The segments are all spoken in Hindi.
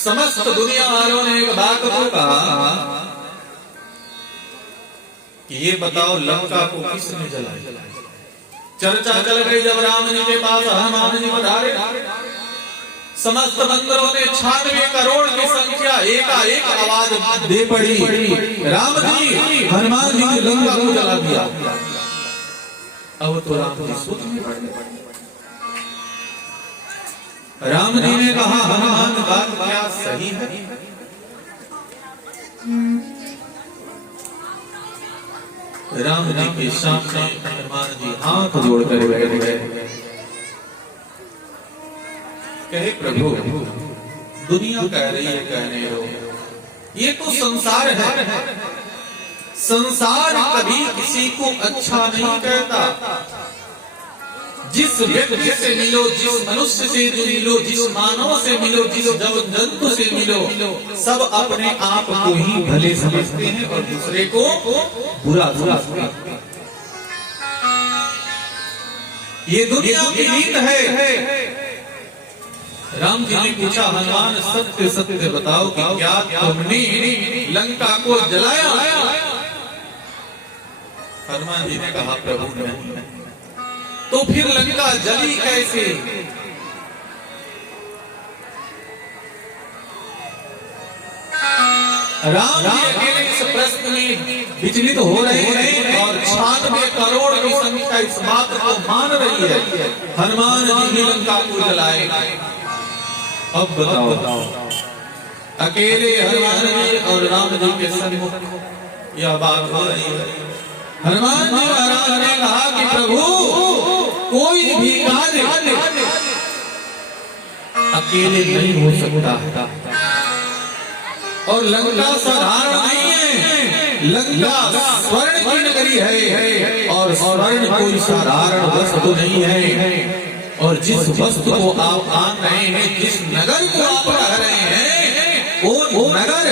समस्त दुनिया वालों ने एक बात को कहा कि ये बताओ लंका को किसने जलाया। चर्चा चल गई जब राम जी के पास हनुमान जी पधारे, समस्त बंदरों ने 96 करोड़ की संख्या एकाएक आवाज दे पड़ी, राम जी हनुमान जी ने लंका को जला दिया। अब तो राम जी सोचने पड़े। राम जी ने कहा हनुमान बात क्या सही है? राम जी के सामने हनुमान जी हाथ जोड़कर बैठ गए, कहे प्रभु दुनिया कह रही है कहने दो, ये तो संसार है, संसार कभी किसी को अच्छा नहीं कहता। जिस व्यक्ति से मिलो, जिस मनुष्य से मिलो, जिस मानव से मिलो, जिस जंतु से मिलो, सब अपने आप को ही भले समझते हैं और दूसरे को बुरा समझते हैं। ये दुनिया की रीत है। राम जी ने पूछा हनुमान सत्य सत्य बताओ कि क्या तुमने लंका को जलाया? हनुमान जी ने कहा प्रभु नहीं। तो फिर लंका जली कैसे? राम जी अकेले इस प्रश्न में विचलित हो रहे हैं और 96 करोड़ की संख्या इस बात को मान रही है हनुमान जी ने लंका को जलाए। अब बताओ अकेले हनुमान जी और राम जी के सम्मुख यह बात हो रही है। हनुमान जी महाराज ने कहा कि प्रभु कोई भी कार्य अकेले नहीं हो सकता और लंका साधारण नहीं है, लंका स्वर्ण की नगरी है और स्वर्ण कोई साधारण वस्तु नहीं है। और जिस वस्तु को आप मान रहे हैं, जिस नगर को आप कह रहे हैं, वो नगर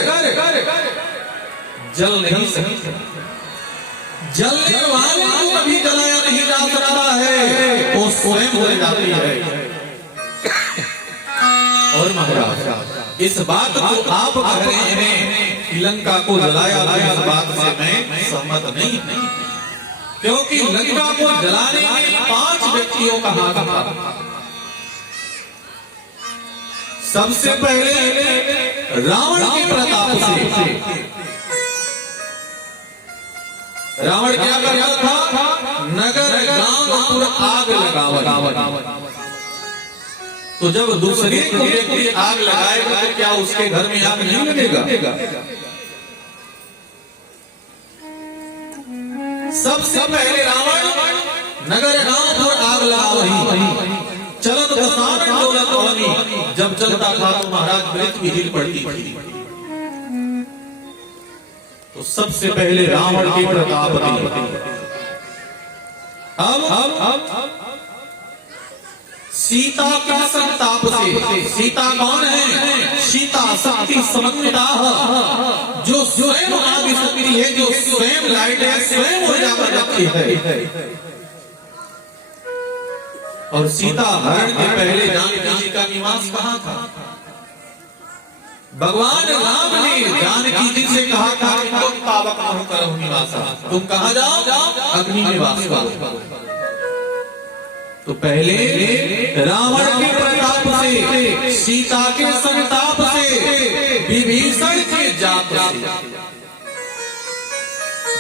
जल नहीं सकता, जलने वाले को कभी जलाया नहीं जा सकता है, वो स्वयं जल जाती है। और महाराज इस बात को आप कह रहे हैं कि लंका को जलाया, इस बात से मैं सहमत नहीं, क्योंकि लंका को जलाने में 5 व्यक्तियों का हाथ था। सबसे पहले रावण के प्रताप से रावण क्या करता था? नगर गांव आग लगावा। तो जब दूसरे को व्यक्ति आग लगाएगा तो क्या उसके घर में आग नहीं लगेगा? सबसे पहले रावण नगर गांव पर आग लगावही, चलत बसावन डोलत वनी। जब चलता था तो महाराज मृत भी हिल पड़ती थी। तो सबसे पहले रावण के प्रताप थे। अब सीता के संताप से, सीता कौन है? सीता शक्ति समन्विता, जो स्वयं आग सकती है, जो स्वयं लाइट है, स्वयं ऊर्जा प्रदाती है। और सीता हरण के पहले जानकी जी का निवास कहाँ था? भगवान राम ने जानकी जी से कहा था कि तुम पावक न होकर निवास, तुम कहाँ जाओ? अग्नि में वास करो। तो पहले रावण के प्रताप से, सीता के संताप से, विभीषण के जाप से।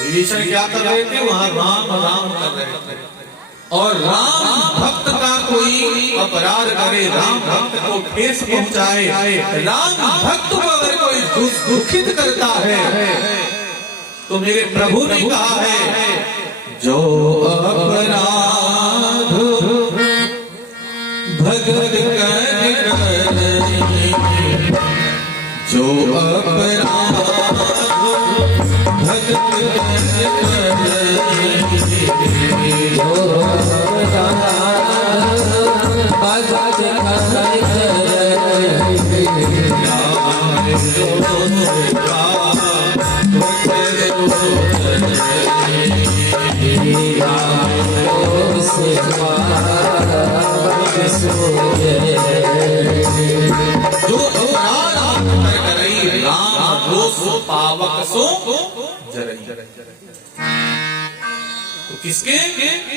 विभीषण क्या कर रहे थे? वहां राम राम कर रहे थे। और राम भक्त का कोई अपराध करे, राम भक्त को ठेस पहुंचाए, राम भक्त को अगर कोई दुखित करता है, तो मेरे प्रभु ने कहा है जो अपराध भगत कर, जो अपराध भगत जो अपराध सो पावक सो जरई। तो किसके?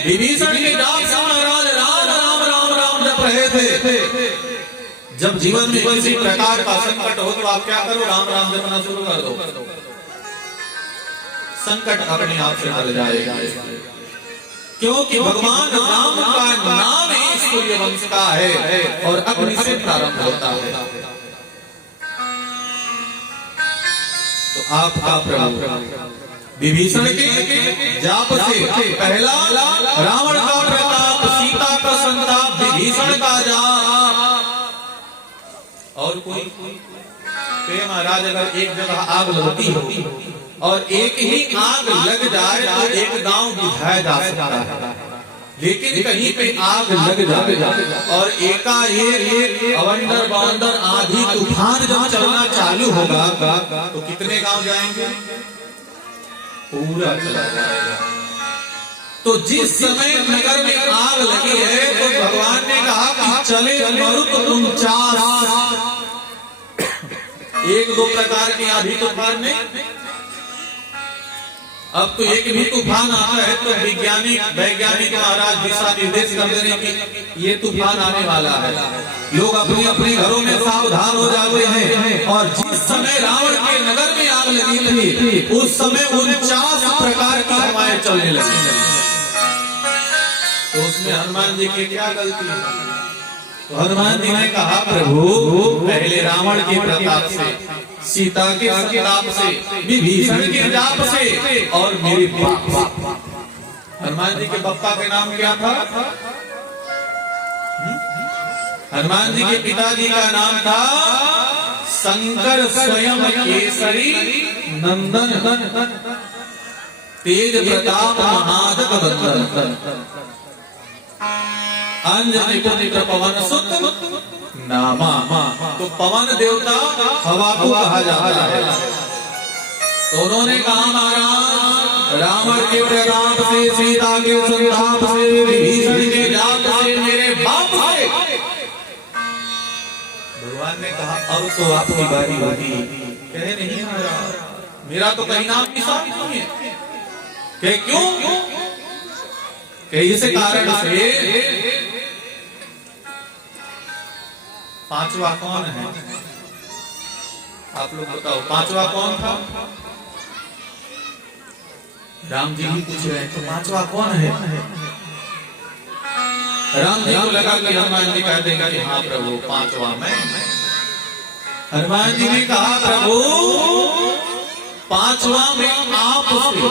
विभीषण के जाप से महाराज राम राम राम राम जप रहे थे। जब जीवन में किसी प्रकार का संकट हो तो आप क्या करो? राम राम जपना शुरू कर दो, संकट अपने आप से टल जाएगा। क्योंकि भगवान राम का नाम ही सूर्यवंश का है और अग्नि से प्रारंभ होता है। तो आपका प्रभु विभीषण के जाप से पहला रावण का प्रताप, सीता का संताप, विभीषण का जाप। और कोई महाराज अगर एक जगह आग लगती हो और एक ही आग लग जाए तो एक गांव बुझाया जा सकता है, लेकिन कहीं पे आग लग जाए और एकाएक अवंडर बवंडर आंधी तूफान जब चलना चालू होगा तो कितने गांव जाएंगे? पूरा चला जाएगा। तो जिस समय नगर में आग लगी है तो भगवान ने कहा कि चले मरुत 49, एक दो प्रकार की आंधी तूफान में। अब तो एक भी तूफान आता है तो वैज्ञानिक महाराज दिशा निर्देश कर दे रहे कि ये तूफान आने वाला है। लोग अपने अपने घरों में सावधान हो जाते हैं। और जिस समय रावण के नगर में आग लगी थी उस समय 49 प्रकार की हवाएं चलने लगी। तो उसमें हनुमान जी की क्या गलती है? तो हनुमान जी ने कहा प्रभु पहले रावण के प्रताप से, सीता के संताप से, विभीषण के जाप से और मेरे बाप। हनुमान जी के बप्पा के नाम क्या था? हनुमान जी के पिताजी का नाम था शंकर स्वयं केसरी नंदन तेज प्रताप महादक बंदन अंजनी पुत्र पवन सुत नामा। तो पवन देवता हवा को कहा जाता है। तो उन्होंने कहा महाराज रावण के प्रताप से, सीता के संताप से, विभीषण के जाप से, मेरे बाप से। भगवान ने कहा अब तो आपकी बारी होगी। कहे नहीं महाराज मेरा तो कहीं नाम निशान नहीं है। कहे क्यों? इस कारण से पांचवा कौन है? आप लोग बताओ पांचवा कौन था? राम जी भी पूछ रहे हैं तो पांचवा कौन है? राम जी को लगा कि हनुमान जी कह देंगे कि हाँ प्रभु पांचवा मैं। हनुमान जी ने कहा प्रभु पांचवा में आप से।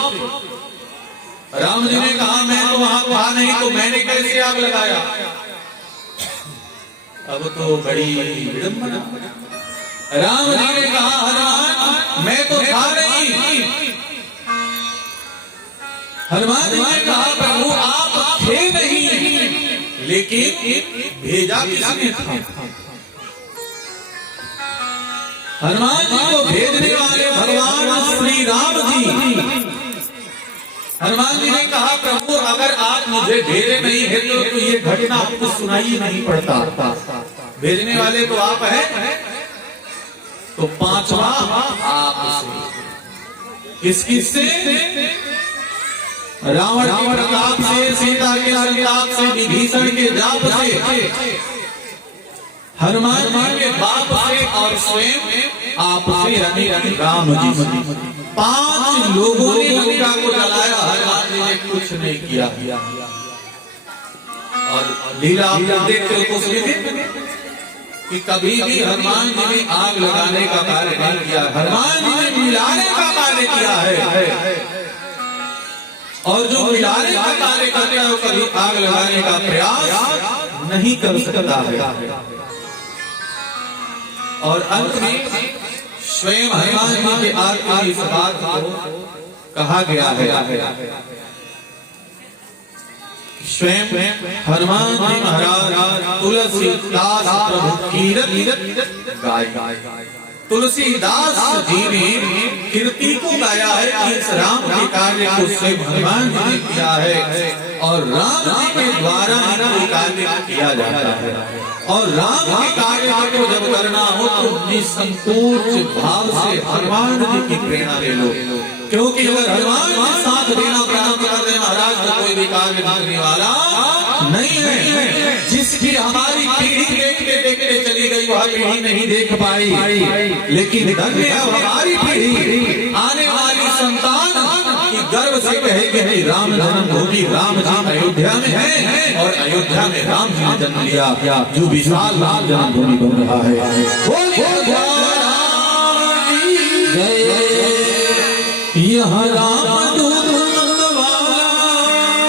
राम जी ने कहा मैं तो वहां था नहीं तो मैंने कैसे आग लगाया? अब तो बड़ी विडंबना। राम जी ने कहा हनुमान मैं तो था नहीं। हनुमान जी ने कहा प्रभु आप थे नहीं लेकिन भेजा किसने था? हनुमान जी को भेजने वाले भगवान श्री राम जी। हनुमान जी ने कहा प्रभु अगर आप मुझे भेजे नहीं है तो ये घटना आपको सुनाई नहीं पड़ता। भेजने वाले तो आप हैं। तो पांचवा आप किससे? रावण के प्रताप से, सीता के संताप से, विभीषण के जाप से, हनुमान जी के बाप से और स्वयं आप से यानी राम जी। 5 लोगों ने लंका को जलाया, हनुमान जी ने कुछ नहीं किया। और लीला आप देखते हो तो कि कभी भी हनुमान जी ने आग लगाने का कार्य नहीं किया। हनुमान जी ने मिलाने का कार्य किया है और जो मिलाने का कार्य करता है कभी आग लगाने का प्रयास नहीं कर सकता है। और अंत में स्वयं हनुमान जी के आगे इस बात को कहा गया है। स्वयं हनुमान जी महाराज तुलसीदास प्रभु कीरत गाय। तुलसीदास जी ने कीर्ति को गाया है कि इस राम के कार्य को स्वयं हनुमान जी ने किया है और राम जी के द्वारा इनका कार्य किया जाता है। और राम के कार्य को जब करना हो तो निसंकोच भाव से हनुमान जी की प्रेरणा ले लो, क्योंकि अगर हनुमान जी साथ देना प्रारंभ कर दे महाराज तो कोई भी कार्य करने वाला नहीं है। जिसकी हमारी पीढ़ी देखते देखते चली गई वह पीढ़ी नहीं देख पाई, लेकिन धन्य है हमारी पीढ़ी आने वाली संतान की गर्व से कहे कि राम जन्मभूमि राम जी अयोध्या में है और अयोध्या में राम जी ने जन्म लिया, जो विशाल राम जन्मभूमि बन रहा है। यहाँ राम